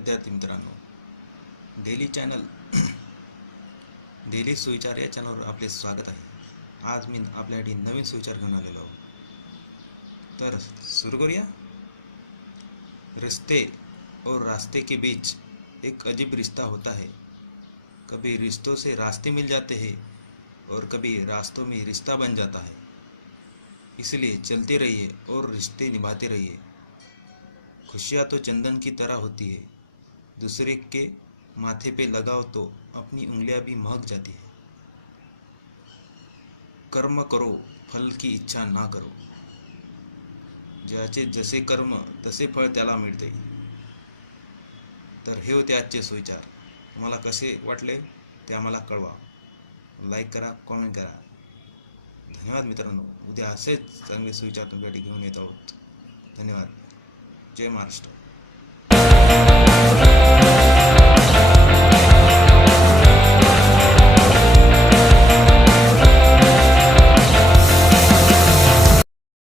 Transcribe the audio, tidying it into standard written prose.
विद्यार्थी मित्रांनो, daily channel daily सुविचार या चॅनलवर आपले स्वागत आहे। आज मी आपल्यासाठी नवीन सुविचार घेऊन आलेलो आहोत। तर सुरू करूया। रिश्ते और रास्ते के बीच एक अजीब रिश्ता होता है। कभी रिश्तों से रास्ते मिल जाते हैं और कभी रास्तों में रिश्ता बन जाता है। इसलिए चलते रहिए और रिश्ते निभाते रहिए। खुशियाँ तो चंदन की तरह होती है, दूसरे के माथे पे लगाओ तो अपनी उंगलियां भी महक जाती है। कर्म करो, फल की इच्छा ना करो। ज्याचे जसे कर्म तसे फळ त्याला मिळते। तर हे होते आजचे सुविचार। तुम्हाला कसे वाटले ते आम्हाला कळवा। लाईक करा, कॉमेंट करा। धन्यवाद मित्रांनो। उद्या असेच चांगले सुविचार तुमच्यासाठी घेऊन येत आहोत। धन्यवाद। जय महाराष्ट्र।